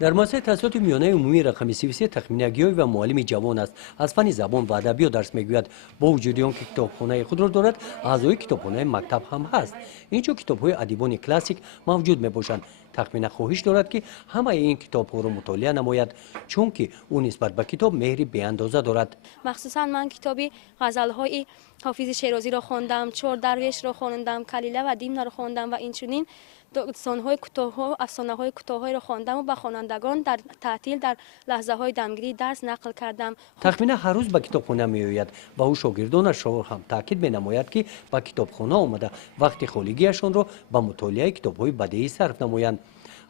در مؤسسه تحصیلات میانه عمومی رقم 33 تخمینگی‌های و معلم جوان است. از فن زبان و ادبیات درس میگوید. با وجود آنکه کتابخانه خود را دارد، اعضای کتابخانه مکتب هم هست. اینجا کتاب‌های ادیبان کلاسیک موجود میباشند. تخمین خواهش دارد که همه این کتاب‌ها را مطالعه نماید، چون که او نسبت به کتاب مهری بی‌اندازه دارد. مخصوصا من کتابی غزل‌های حافظ شیرازی را خواندم، چهار درویش را خواندم، کلیله و دیمنا را خواندم و اینچنین داستان‌های کوتاه و افسانه‌های کوتاه را خواندم و به خوانندگان در تعطیل در لحظه‌های دمگیری درس نقل کردم. تخمین هر روز به کتابخانه میآید و او شاگردانش را هم تاکید می‌نماید که به کتابخانه آمده وقت خالیگیشان را به مطالعه کتاب‌های بدیهی صرف نمایند.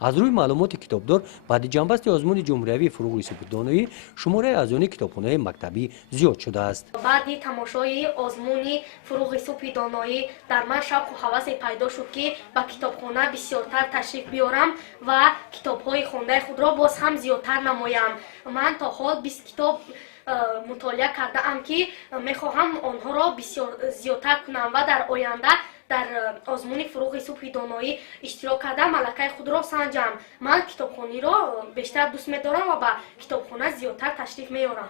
از روی معلومات کتابدار بعد جنبست آزمون جمهوری فروغ سپهدانایی شماره اعضای کتابخانه مکتبی زیاد شده است. بعد تماشای آزمون فروغ سپهدانایی در من شوق و هوس پیدا شد که به کتابخانه بسیارتر تشریف بیارم و کتاب‌های خوانده خود را باز هم زیادتر نمایم. من تا حال 20 کتاب مطالعه کرده ام که میخواهم آنها را بسیار زیادتر کنم و در آینده در آزمون فروغ سپهدانایی اشتراک کرده ملکه خود را سنجم. من کتابخانه را بیشتر دوست می‌دارم و به کتابخانه زیادتر تشریف میارم.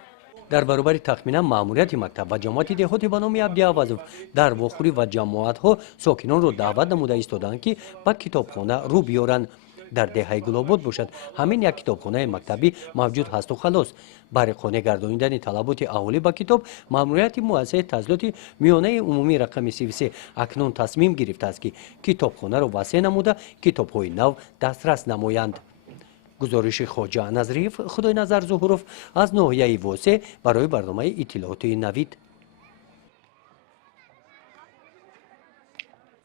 در برابر تخمین مأموریت مکتب و جماعت دهاتی به نام عبدی عوضов در واخوری و جماعت‌ها ساکنان را دعوت نموده ایستادند که به کتابخانه رو بیارند. در دهه گلاباد باشد همین یک کتابخانه مکتبی موجود هست و خلاص. برای خانه گردانیدن طلبات اهالی به کتاب مأموریت مؤسسه تحصیلات میانه عمومی رقم 33 اکنون تصمیم گرفته است که کتابخانه را وسیع نموده کتاب‌های نو دسترس نمایند. گزارش خواجه نظریف خدای نظر ظهوروف از ناحیه واسه برای برنامه اطلاعات نوید.